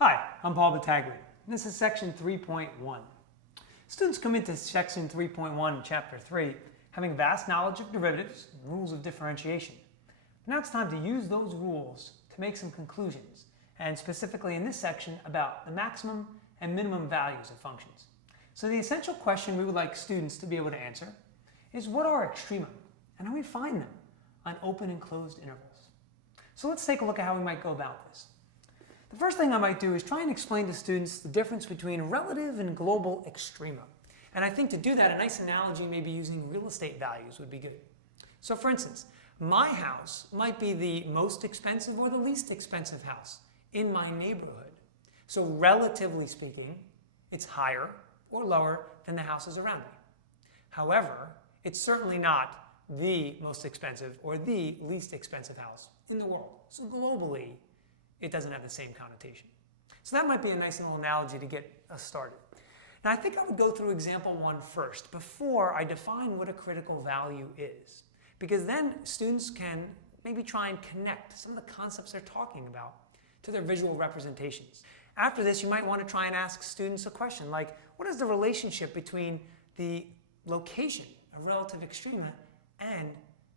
Hi, I'm Paul Battaglia, and this is section 3.1. Students come into section 3.1 in chapter 3 having vast knowledge of derivatives and rules of differentiation. But now it's time to use those rules to make some conclusions, and specifically in this section about the maximum and minimum values of functions. So the essential question we would like students to be able to answer is, what are extrema, and how we find them on open and closed intervals? So let's take a look at how we might go about this. The first thing I might do is try and explain to students the difference between relative and global extrema. And I think to do that, a nice analogy maybe using real estate values would be good. So for instance, my house might be the most expensive or the least expensive house in my neighborhood. So relatively speaking, it's higher or lower than the houses around me. However, it's certainly not the most expensive or the least expensive house in the world. So globally, it doesn't have the same connotation. So that might be a nice little analogy to get us started. Now I think I would go through example 1 first before I define what a critical value is, because then students can maybe try and connect some of the concepts they're talking about to their visual representations. After this, you might want to try and ask students a question like, what is the relationship between the location of relative extrema and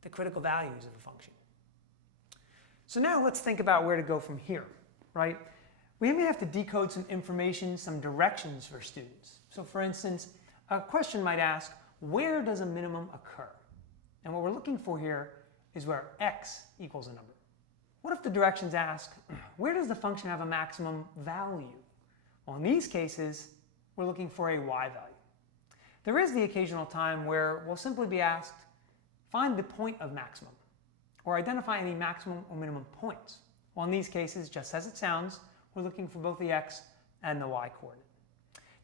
the critical values of a function? So now let's think about where to go from here, right? We may have to decode some information, some directions for students. So for instance, a question might ask, where does a minimum occur? And what we're looking for here is where x equals a number. What if the directions ask, where does the function have a maximum value? Well, in these cases, we're looking for a y value. There is the occasional time where we'll simply be asked, find the point of maximum, or identify any maximum or minimum points. Well, in these cases, just as it sounds, we're looking for both the x and the y coordinate.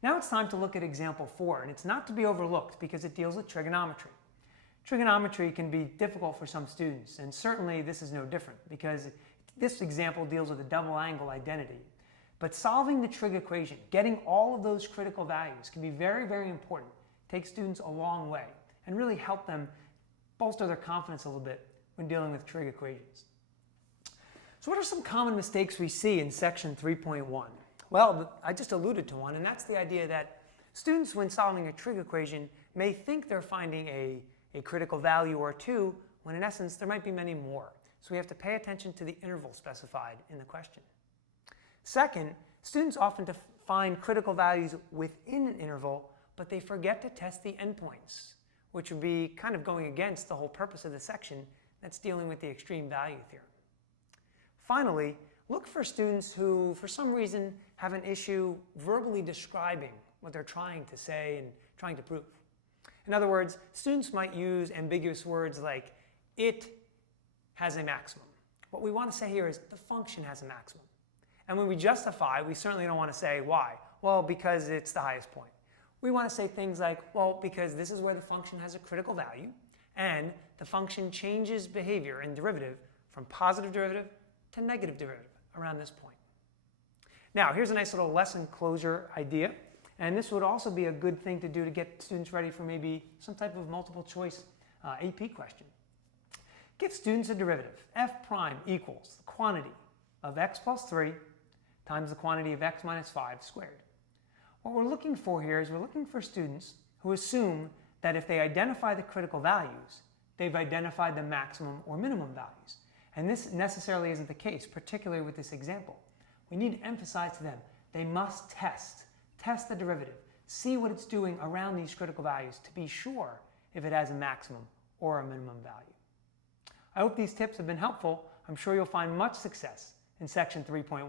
Now it's time to look at example 4, and it's not to be overlooked because it deals with trigonometry. Trigonometry can be difficult for some students, and certainly this is no different because this example deals with a double angle identity. But solving the trig equation, getting all of those critical values can be very, very important. Take students a long way and really help them bolster their confidence a little bit when dealing with trig equations. So what are some common mistakes we see in section 3.1? Well, I just alluded to one, and that's the idea that students, when solving a trig equation, may think they're finding a critical value or two, when in essence there might be many more. So we have to pay attention to the interval specified in the question. Second, students often find critical values within an interval, but they forget to test the endpoints, which would be kind of going against the whole purpose of the section that's dealing with the extreme value theorem. Finally, look for students who, for some reason, have an issue verbally describing what they're trying to say and trying to prove. In other words, students might use ambiguous words like, it has a maximum. What we want to say here is, the function has a maximum. And when we justify, we certainly don't want to say, why? Well, because it's the highest point. We want to say things like, well, because this is where the function has a critical value, and the function changes behavior and derivative from positive derivative to negative derivative around this point. Now, here's a nice little lesson closure idea, and this would also be a good thing to do to get students ready for maybe some type of multiple choice AP question. Give students a derivative. F prime equals the quantity of x plus 3 times the quantity of x minus 5 squared. What we're looking for here is we're looking for students who assume that if they identify the critical values, they've identified the maximum or minimum values. And this necessarily isn't the case, particularly with this example. We need to emphasize to them, they must test the derivative, see what it's doing around these critical values to be sure if it has a maximum or a minimum value. I hope these tips have been helpful. I'm sure you'll find much success in section 3.1.